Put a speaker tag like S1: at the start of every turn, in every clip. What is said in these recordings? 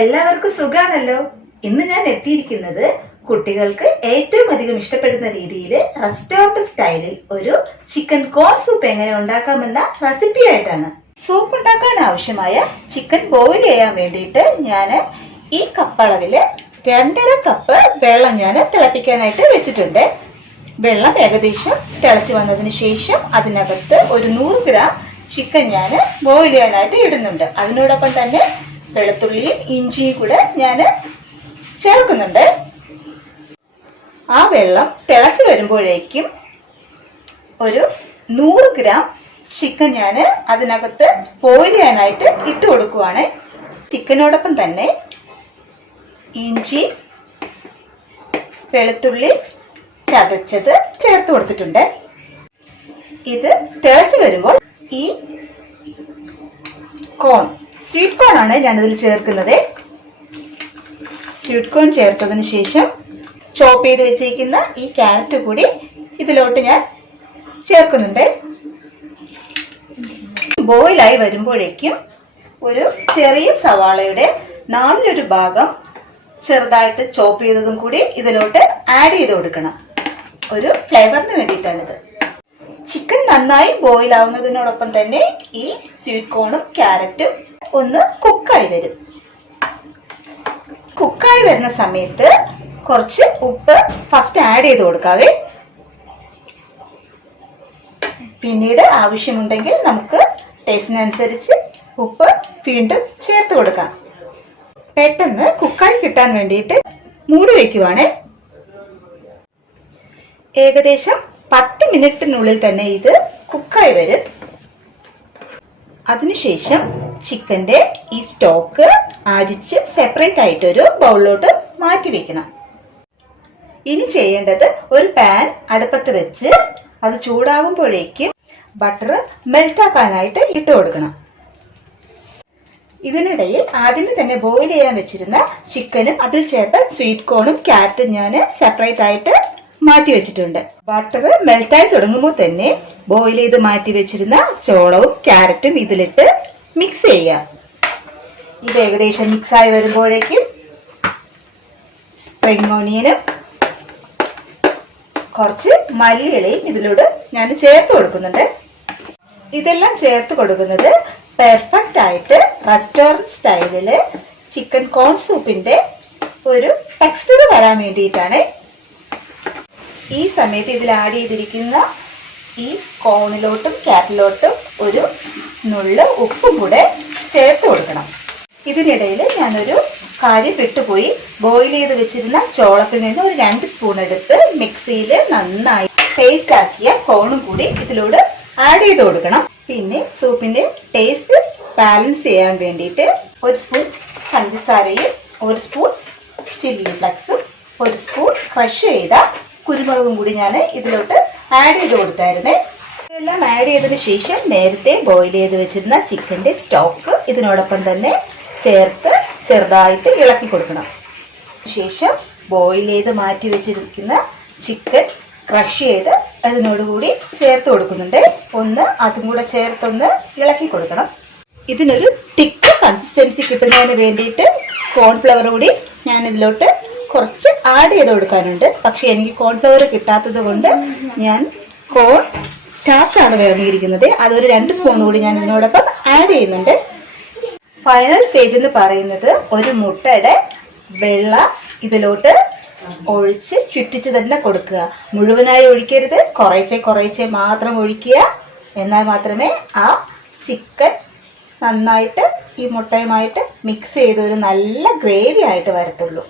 S1: എല്ലാവർക്കും സുഖാണല്ലോ. ഇന്ന് ഞാൻ എത്തിയിരിക്കുന്നത് കുട്ടികൾക്ക് ഏറ്റവും അധികം ഇഷ്ടപ്പെടുന്ന രീതിയിൽ റെസ്റ്റോറന്റ് സ്റ്റൈലിൽ ഒരു ചിക്കൻ കോൺ സൂപ്പ് എങ്ങനെ ഉണ്ടാക്കാമെന്ന റെസിപ്പി ആയിട്ടാണ്. സൂപ്പ് ഉണ്ടാക്കാൻ ആവശ്യമായ ചിക്കൻ ബോയിൽ ചെയ്യാൻ വേണ്ടിയിട്ട് ഞാൻ ഈ കപ്പളവിൽ രണ്ടര കപ്പ് വെള്ളം ഞാൻ തിളപ്പിക്കാനായിട്ട് വെച്ചിട്ടുണ്ട്. വെള്ളം ഏകദേശം തിളച്ച് വന്നതിന് ശേഷം അതിനകത്ത് ഒരു നൂറ് ഗ്രാം ചിക്കൻ ഞാൻ ബോയിൽ ചെയ്യാനായിട്ട് ഇടുന്നുണ്ട്. അതിനോടൊപ്പം തന്നെ വെളുത്തുള്ളിയും ഇഞ്ചിയും കൂടെ ഞാൻ ചേർക്കുന്നുണ്ട്. ആ വെള്ളം തിളച്ച് വരുമ്പോഴേക്കും ഒരു നൂറ് ഗ്രാം ചിക്കൻ ഞാൻ അതിനകത്ത് ബോയിൽ ചെയ്യാനായിട്ട് ഇട്ട് കൊടുക്കുവാണ്. ചിക്കനോടൊപ്പം തന്നെ ഇഞ്ചി വെളുത്തുള്ളി ചതച്ചത് ചേർത്ത് കൊടുത്തിട്ടുണ്ട്. ഇത് തിളച്ച് വരുമ്പോൾ ഈ കോൺ സ്വീറ്റ് കോൺ ആണ് ഞാനിതിൽ ചേർക്കുന്നത്. സ്വീറ്റ് കോൺ ചേർത്തതിന് ശേഷം ചോപ്പ് ചെയ്ത് വെച്ചിരിക്കുന്ന ഈ ക്യാരറ്റ് കൂടി ഇതിലോട്ട് ഞാൻ ചേർക്കുന്നുണ്ട്. ബോയിലായി വരുമ്പോഴേക്കും ഒരു ചെറിയ സവാളയുടെ നാലിലൊരു ഭാഗം ചെറുതായിട്ട് ചോപ്പ് ചെയ്തതും കൂടി ഇതിലോട്ട് ആഡ് ചെയ്ത് കൊടുക്കണം. ഒരു ഫ്ലേവറിന് വേണ്ടിയിട്ടാണിത്. ചിക്കൻ നന്നായി ബോയിൽ ആവുന്നതിനോടൊപ്പം തന്നെ ഈ സ്വീറ്റ് കോണും ക്യാരറ്റും ഒന്ന് കുക്കായി വരും. കുക്കായി വരുന്ന സമയത്ത് കുറച്ച് ഉപ്പ് ഫസ്റ്റ് ആഡ് ചെയ്ത് കൊടുക്കാവേ. പിന്നീട് ആവശ്യമുണ്ടെങ്കിൽ നമുക്ക് ടേസ്റ്റിനനുസരിച്ച് ഉപ്പ് വീണ്ടും ചേർത്ത് കൊടുക്കാം. പെട്ടെന്ന് കുക്കായി കിട്ടാൻ വേണ്ടിയിട്ട് മൂടി വയ്ക്കുവാണേ ഏകദേശം പത്ത് മിനിറ്റിനുള്ളിൽ തന്നെ ഇത് കുക്കായി വരും. അതിനുശേഷം ചിക്കന്റെ ഈ സ്റ്റോക്ക് അരിച്ച് സെപ്പറേറ്റ് ആയിട്ട് ഒരു ബൗളിലോട്ട് മാറ്റി വെക്കണം. ഇനി ചെയ്യേണ്ടത് ഒരു പാൻ അടുപ്പത്ത് വെച്ച് അത് ചൂടാകുമ്പോഴേക്കും ബട്ടർ മെൽറ്റ് ആക്കാനായിട്ട് ഇട്ട് കൊടുക്കണം. ഇതിനിടയിൽ ആദ്യം തന്നെ ബോയിൽ ചെയ്യാൻ വെച്ചിരുന്ന ചിക്കനും അതിൽ ചേർത്ത സ്വീറ്റ് കോണും ക്യാരറ്റും ഞാൻ സെപ്പറേറ്റ് ആയിട്ട് മാറ്റി വെച്ചിട്ടുണ്ട്. ബട്ടർ മെൽറ്റായി തുടങ്ങുമ്പോൾ തന്നെ ബോയിൽ ചെയ്ത് മാറ്റി വെച്ചിരുന്ന ചോളവും ക്യാരറ്റും ഇതിലിട്ട് മിക്സ് ചെയ്യാം. ഇത് ഏകദേശം മിക്സ് ആയി വരുമ്പോഴേക്കും സ്പ്രിംഗ് ഓണിയനും കുറച്ച് മല്ലിയിലയും ഇതിലൂടെ ഞാൻ ചേർത്ത് കൊടുക്കുന്നുണ്ട്. ഇതെല്ലാം ചേർത്ത് കൊടുക്കുന്നത് പെർഫെക്റ്റ് ആയിട്ട് റെസ്റ്റോറന്റ് സ്റ്റൈലിൽ ചിക്കൻ കോൺ സൂപ്പിന്റെ ഒരു ടെക്സ്റ്റർ വരാൻ വേണ്ടിയിട്ടാണ്. ഈ സമയത്ത് ഇതിൽ ആഡ് ചെയ്തിരിക്കുന്ന ഈ കോണിലോട്ടും ക്യാറ്റിലോട്ടും ഒരു നുള്ള് ഉപ്പും കൂടെ ചേർത്ത് കൊടുക്കണം. ഇതിനിടയിൽ ഞാനൊരു കാര്യം വിട്ടുപോയി ബോയിൽ ചെയ്ത് വെച്ചിരുന്ന ചോളത്തിൽ നിന്ന് ഒരു രണ്ട് സ്പൂൺ എടുത്ത് മിക്സിയിൽ നന്നായി പേസ്റ്റ് ആക്കിയ കോണും കൂടി ഇതിലൂടെ ആഡ് ചെയ്ത് കൊടുക്കണം. പിന്നെ സൂപ്പിന്റെ ടേസ്റ്റ് ബാലൻസ് ചെയ്യാൻ വേണ്ടിയിട്ട് ഒരു സ്പൂൺ പഞ്ചസാരയും ഒരു സ്പൂൺ ചില്ലി ഫ്ലക്സും ഒരു സ്പൂൺ ക്രഷ് ചെയ്ത കുരുമുളകും കൂടി ഞാൻ ഇതിലോട്ട് ആഡ് ചെയ്ത് കൊടുത്തായിരുന്നേ. ഇതെല്ലാം ആഡ് ചെയ്തതിന് ശേഷം നേരത്തെ ബോയിൽ ചെയ്ത് വെച്ചിരുന്ന ചിക്കന്റെ സ്റ്റോക്ക് ഇതിനോടൊപ്പം തന്നെ ചേർത്ത് ചെറുതായിട്ട് ഇളക്കി കൊടുക്കണം. ശേഷം ബോയിൽ ചെയ്ത് മാറ്റി വെച്ചിരിക്കുന്ന ചിക്കൻ ക്രഷ് ചെയ്ത് അതിനോടുകൂടി ചേർത്ത് കൊടുക്കുന്നുണ്ട്. ഒന്ന് അതും കൂടെ ചേർത്തൊന്ന് ഇളക്കി കൊടുക്കണം. ഇതിനൊരു തിക്ക് കൺസിസ്റ്റൻസി കിട്ടുന്നതിന് വേണ്ടിയിട്ട് കോൺഫ്ലവർ കൂടി ഞാൻ ഇതിലോട്ട് കുറച്ച് ആഡ് ചെയ്ത് കൊടുക്കാനുണ്ട്. പക്ഷെ എനിക്ക് കോൺഫ്ലവർ കിട്ടാത്തത് കൊണ്ട് ഞാൻ കോൺ സ്റ്റാർച്ച് ആണ് വേർന്നിരിക്കുന്നത് അതൊരു രണ്ട് സ്പൂൺ കൂടി ഞാൻ ഇതിനോടൊപ്പം ആഡ് ചെയ്യുന്നുണ്ട്. ഫൈനൽ സ്റ്റേജ് എന്ന് പറയുന്നത് ഒരു മുട്ടയുടെ വെള്ള ഇതിലോട്ട് ഒഴിച്ച് ചുറ്റിച്ച് തന്നെ കൊടുക്കുക. മുഴുവനായി ഒഴിക്കരുത്. കുറേച്ചെ കുറേച്ചെ മാത്രം ഒഴിക്കുക. എന്നാൽ മാത്രമേ ആ ചിക്കൻ നന്നായിട്ട് ഈ മുട്ടയുമായിട്ട് മിക്സ് ചെയ്ത് ഒരു നല്ല ഗ്രേവി ആയിട്ട് വരത്തുള്ളൂ.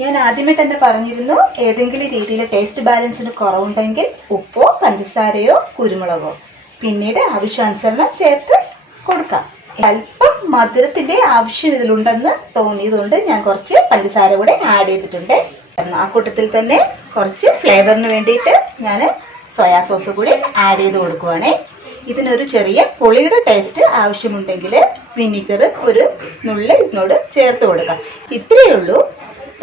S1: ഞാൻ ആദ്യമേ തന്നെ പറഞ്ഞിരുന്നു ഏതെങ്കിലും രീതിയിൽ ടേസ്റ്റ് ബാലൻസിന് കുറവുണ്ടെങ്കിൽ ഉപ്പോ പഞ്ചസാരയോ കുരുമുളകോ. പിന്നീട് ആവശ്യാനുസരണം ചേർത്ത് കൊടുക്കാം. അല്പം മധുരത്തിന്റെ ആവശ്യം ഇതിലുണ്ടെന്ന് തോന്നിയതുകൊണ്ട് ഞാൻ കുറച്ച് പഞ്ചസാര കൂടെ ആഡ് ചെയ്തിട്ടുണ്ട്. ആ കൂട്ടത്തിൽ തന്നെ കുറച്ച് ഫ്ലേവറിന് വേണ്ടിയിട്ട് ഞാൻ സോയാ സോസ് കൂടി ആഡ് ചെയ്ത് കൊടുക്കുവാണേ. ഇതിനൊരു ചെറിയ പുളിയുടെ ടേസ്റ്റ് ആവശ്യമുണ്ടെങ്കിൽ വിനീഗർ ഒരു നുള്ളി ഇതിനോട് ചേർത്ത് കൊടുക്കാം. ഇത്രയേ ഉള്ളൂ.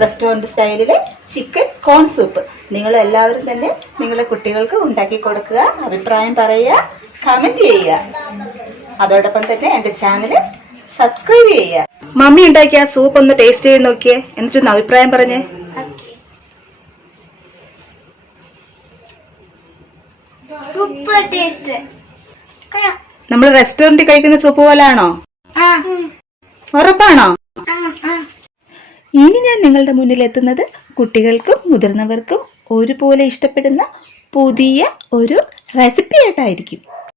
S1: റെസ്റ്റോറന്റ് സ്റ്റൈലിലെ ചിക്കൻ കോൺ സൂപ്പ് നിങ്ങൾ എല്ലാവരും തന്നെ നിങ്ങളെ കുട്ടികൾക്ക് ഉണ്ടാക്കി കൊടുക്കുക അഭിപ്രായം പറയുക കമന്റ് ചെയ്യുക. അതോടൊപ്പം തന്നെ എന്റെ ചാനൽ സബ്സ്ക്രൈബ് ചെയ്യുക. മമ്മി ഉണ്ടാക്കിയ സൂപ്പ് ഒന്ന് ടേസ്റ്റ് ചെയ്ത് നോക്കിയേ എന്നിട്ടൊന്ന് അഭിപ്രായം പറഞ്ഞേ.
S2: സൂപ്പർ ടേസ്റ്റ്
S1: നമ്മൾ റെസ്റ്റോറന്റിൽ കഴിക്കുന്ന സൂപ്പ് പോലാണോ? ഉറപ്പാണോ? ഞാൻ നിങ്ങളുടെ മുന്നിൽ എത്തുന്നത് കുട്ടികൾക്കും മുതിർന്നവർക്കും ഒരുപോലെ ഇഷ്ടപ്പെടുന്ന പുതിയ ഒരു റെസിപ്പി ആയിട്ടായിരിക്കും.